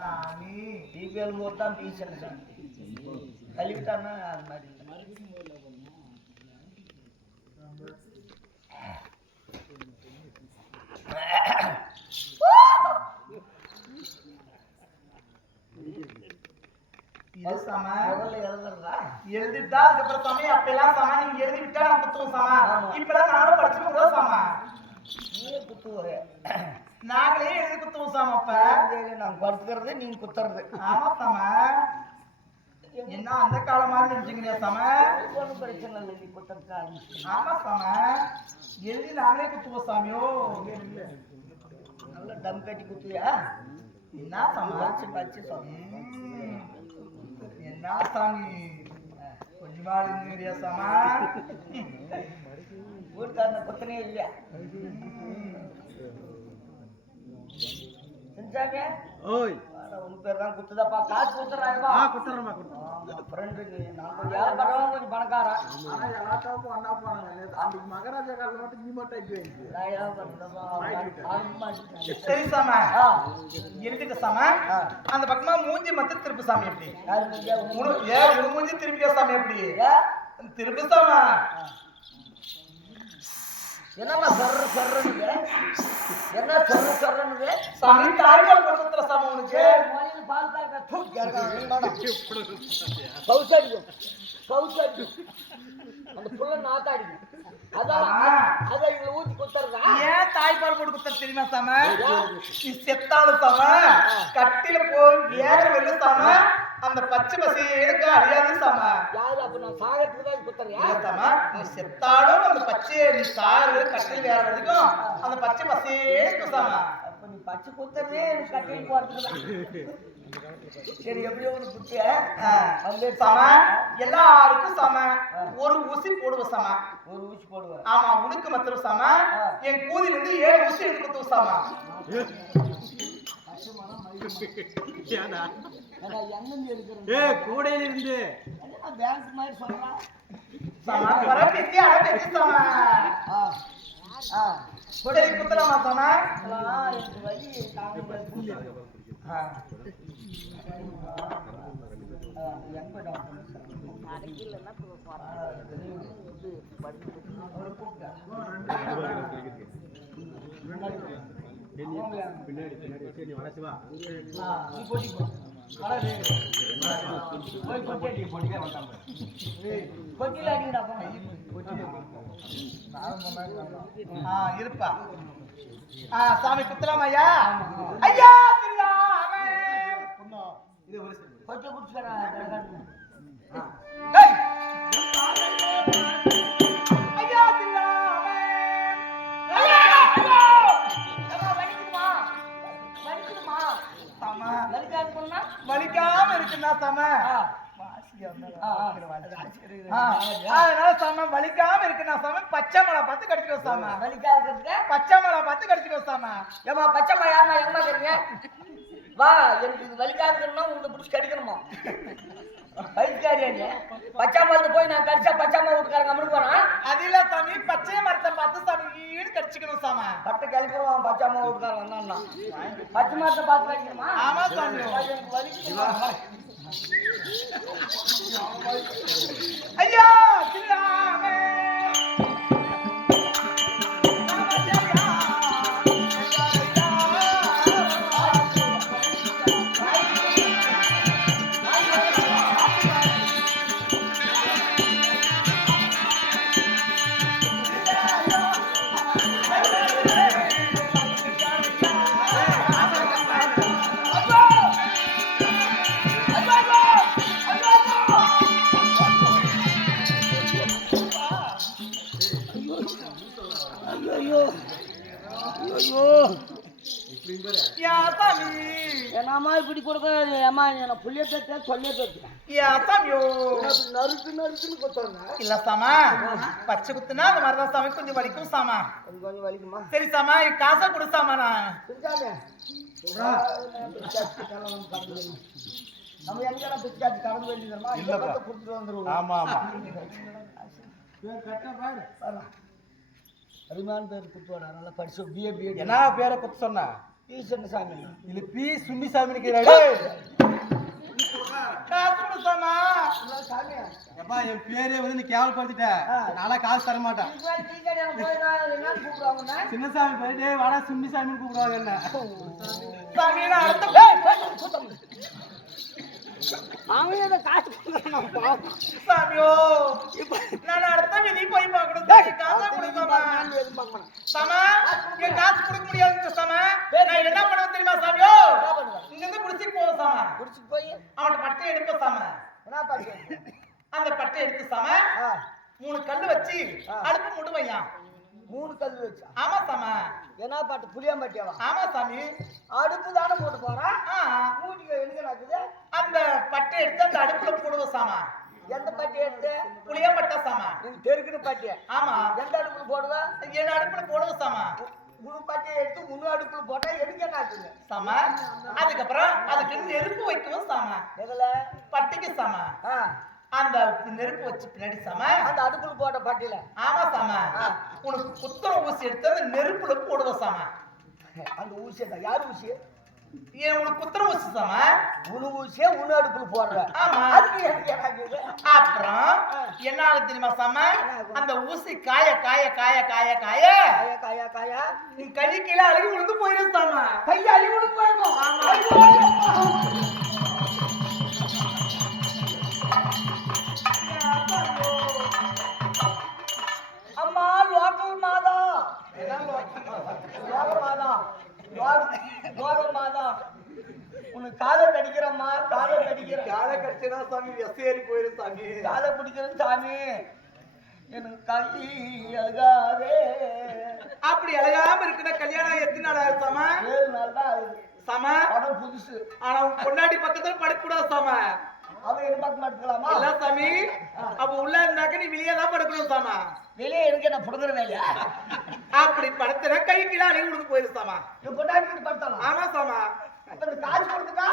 சாமி டிபிஎல் போது தான் பீசல் சாமி கழுவிட்டான்னா அது மாதிரி எழுதிட்டா அதுக்கப்புறம் சமயம் அப்பெல்லாம் சமா நீங்க எழுதி விட்டா நான் குத்துவோம் சமா இப்பெல்லாம் நானும் படிச்சுட்டு சமா நீங்க குத்துவரு நாங்களே எழுதி குத்துவோம் சாமா அப்ப நாங்க படுத்துக்கிறது நீங்க குத்துறது ஆமா சாமா என்ன அந்த காலமா நினைச்சுக்கிறியா சாமா ஒன்றும் பிரச்சனை இல்லை நீ குத்துறது ஆமா சாமா எழுதி நாங்களே குத்துவோம் சாமியோ நல்ல டம் கட்டி குத்துவியா என்ன சாமா பச்சு சாமி என்ன சாமி கொஞ்சமா இருந்துக்கிறியா சாமா வீட்டுக்காரன குத்தனே இல்லையா செஞ்சாங்க ஓய் உன் பேர் தான் குத்துதாப்பா காசு குத்துறாங்கப்பா குத்துறமா ஃப்ரெண்டு நான் கொஞ்சம் யார் பரவாயில்ல கொஞ்சம் பணக்காரா ஆனா எல்லாத்தாவும் ஒண்ணா போனாங்க அந்த மகராஜா கால மட்டும் நீ மட்டும் சரி சாமா இருக்கிட்ட சாமா அந்த பக்கமா மூஞ்சி மட்டும் திருப்பு சாமி எப்படி உன் மூஞ்சி திருப்பியா சாமி எப்படி திருப்பு சாமா என்னமா சர்ற சர்றனுங்க என்ன சர்ற சர்றனுங்க சாமி தாய்பால் கொடுத்துற சாமி உனக்கு மொழியில பால் தாக்க தூக்கி கவுசாடி கவுசாடி அந்த புள்ள நாத்தாடி அதான் அத இங்க ஊத்தி குத்துறதா ஏன் தாய்பால் போட்டு குத்துற தெரியுமா சாமி நீ செத்தாலும் சாமி கட்டில போய் வேற வெள்ள சாமி அந்த பச்சை பசையேங்க அழியாது சாமா யாரு அப்ப நான் சாகத்துக்கு தான் குத்துறியா சாமா நீ செத்தாலும் அந்த பச்சையை நீ சாறு கட்டில் வேற வரைக்கும் அந்த பச்சை பசையே சாமா அப்ப நீ பச்சை குத்துறதே கட்டில் போறதுக்கு சரி எப்படியோ ஒன்று குத்திய அந்த சாமா எல்லாருக்கும் சாமா ஒரு ஊசி போடுவோம் சாமா ஒரு ஊசி போடுவேன் ஆமா உனக்கு மத்திரம் சாமா என் கூதில இருந்து 7 ஊசி எடுத்து குத்துவோம் சாமா கூடையில இருந்து பேங்க் மாதிரி சொல்லலாம் சாமா பரப்பித்தி அரபித்தி சாமா கூடை குத்தலாமா சாமா எனக்கு வலி தாங்க முடியாது எங்க டாக்டர் அடக்கிலன்னா பின்னாடி பின்னாடி நீ வளச்சு வா நீ போடிப்போ அடடே ஓய் கொட்டி போடிக்க வந்தாங்க ஏய் கொட்டில அடிடா போ கொட்டில நான் முன்னாடி இருப்பா சாமி குத்தலாம் ஐயா ஐயா தில்லாமே பொண்ணோ இது ஒரு கொட்டி குடிச்சறா டேய் ஐயா தில்லாமே ஐயா ஐயா வலிக்காம இருக்குன்னா சாம அதனால சாம வலிக்காம இருக்குன்னா சாம பச்சை மலை பார்த்து கடிச்சிக்கோ சாம வலிக்காதுக்கு பச்சை மலை பார்த்து கடிச்சிக்கோ சாம ஏமா பச்சை மலை யாருமா எம்மா கேக்குறீங்க வா எனக்கு இது வலிக்காதுன்னா உங்களுக்கு பிடிச்சி கடிக்கணுமா பைத்தியாரியா பச்சை மரத்து போய் நான் கடிச்சா பச்சை மரம் வீட்டுக்காரங்க அமுக்கு போனா அது இல்ல சாமி பச்சை மரத்தை பார்த்து சாமி ஈடு கடிச்சுக்கணும் சாமி பட்டு கிளப்பிடுவான் பச்சை மரம் வீட்டுக்காரங்க வந்தான்னா பச்சை மரத்தை பார்த்து கடிக்கணுமா ஆமா சாமி எனக்கு வலிக்குமா ஐயா தில்லாமே இப்படி கொடுக்க ஏமா நான் புள்ளிய பேச சொல்லிய பேசுறேன் இல்ல சாமா பச்சை குத்துனா அந்த மாதிரிதான் சாமி கொஞ்சம் வலிக்கும் சாமா கொஞ்சம் வலிக்குமா சரி சாமா காசை கொடு சாமா நான் நம்ம எங்கெல்லாம் பிஸ்காச்சு கடந்து வேண்டியதுமா கொடுத்துட்டு வந்துருவோம் ஆமா ஆமா அருமையான பேர் குத்துவாடா நல்லா படிச்சு பிஏ என்ன பேரை குத்து சொன்ன ஈசன் சாமி இல்ல பி சும்மி சாமி நிக்கிறாரு காசு கொடு சாமா சாமி அப்பா என் பேரே வந்து நீ கேவலப்படுத்திட்ட நாளா காசு தர மாட்டேன் சின்னசாமி போயிட்டு வாடா சும்மி சாமின்னு கூப்பிடுவாங்க என்ன சாமி அவன் காசு சாமியோ நான் அடுத்த விதி போய் பார்க்கணும் காசு கொடுக்காம சமா என் காசு கொடுக்க முடியாது சமா நான் என்ன பண்ணுவேன் தெரியுமா சாமியோ இங்க இருந்து குடிச்சிட்டு போவோம் சாமா குடிச்சிட்டு போய் அவன் பட்டை எடுக்க சாமா என்ன பாட்டு அந்த பட்டை எடுத்து சாமா 3 கல்லு வச்சு அடுப்பு முடுவையா 3 கல்லு வச்சு ஆமா சாமா என்ன பாட்டு புளியாம்பட்டியாவா ஆமா சாமி அடுப்பு தானே போட்டு போறான் மூடிக்கு எங்க நடக்குது அந்த பட்டை எடுத்து அந்த அடுப்புல போடுவோம் சாமா எந்த பட்டை எடுத்து புளியாம்பட்டை சாமா நீ தெருக்குற பட்டை ஆமா எந்த அடுப்புல போடுவா என்ன அடுப்புல போடுவோம் சாமா முழு பட்டையை எடுத்து முழு அடுப்புல போட்டா எனக்கு என்ன ஆகுது சாமா அதுக்கப்புறம் அதுக்கு நெருப்பு வைக்கவும் சாமா எதுல பட்டைக்கு சாமா அந்த நெருப்பு வச்சு பின்னாடி சாமா அந்த அடுப்புல போட்ட பட்டியல ஆமா சாமா உனக்கு குத்துற ஊசி எடுத்து அந்த நெருப்புல போடுவோம் சாமா அந்த ஊசி யார் ஊசி ஏன் உனக்கு குத்துற ஊசி சாமா உனு ஊசியே உனு அடுப்புல போடுற ஆமா அதுக்கு எனக்கு அப்புறம் என்ன ஆகுது தெரியுமா சாமா அந்த ஊசி காய காய காய காய காய காய காய நீ கை கீழே அழுகி விழுந்து போயிடும் சாமா கை அழுகி விழுந்து போயிடும் ஆமா அம்மா லோக்கல் மாதா உனக்கு காலை கடிக்கிறம்மா காலை கடிக்கிற காலை கடிச்சா சாமி வெசேறி போயிடும் சாமி காலை பிடிக்கிறேன் சாமி எனக்கு கை அழகாவே அப்படி அழகாம இருக்குன்னா கல்யாணம் எத்தனை நாள் ஆகுது சாமா 7 நாள் தான் ஆகுது சாமா படம் புதுசு ஆனா பொண்டாட்டி பக்கத்துல படுக்கூடாது சாமா அவன் என்ன பார்க்க மாட்டேங்கலாமா இல்ல சாமி அப்ப உள்ள இருந்தாக்க நீ வெளியே தான் படுக்கணும் சாமா வெளியே எனக்கு நான் புடுங்குற வேலையா அப்படி படுத்துற கை கீழே அழகி விழுந்து போயிரு சாமா என் பொண்டாட்டி படுத்தலாம் ஆமா சாமா காசு கொடுத்துட்டா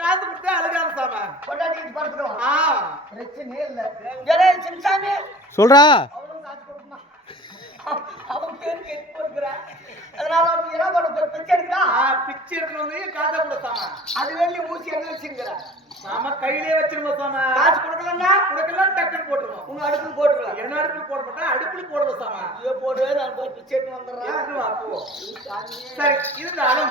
காசு கொடுத்தா அழகாத சாமா பொண்டாட்டி படுத்துக்கலாம் பிரச்சனையே இல்ல சின்சாமி சொல்றா அவனும் காசு கொடுக்குமா அவன் பேரு கேட்டு போடுறான் அதனால அவன் என்ன பண்ண பிச்சை எடுக்கிறான் பிச்சை எடுக்கணும் காசை கொடுத்தாமா அது வெளியே ஊசி என்ன வச்சிருக்கிற சாமா கையிலே வச்சிருவோம் சாமா காசு கொடுக்கலன்னா கொடுக்கலாம் டக்குன்னு போட்டுருவோம் உங்க அடுப்புல போட்டுருவோம் என்ன அடுப்புல போட மாட்டா அடுப்புல போடுவோம் சாமா இதோ போடு நான் போய் பிச்சை எடுத்து வந்துடுறேன் சரி இருந்தாலும்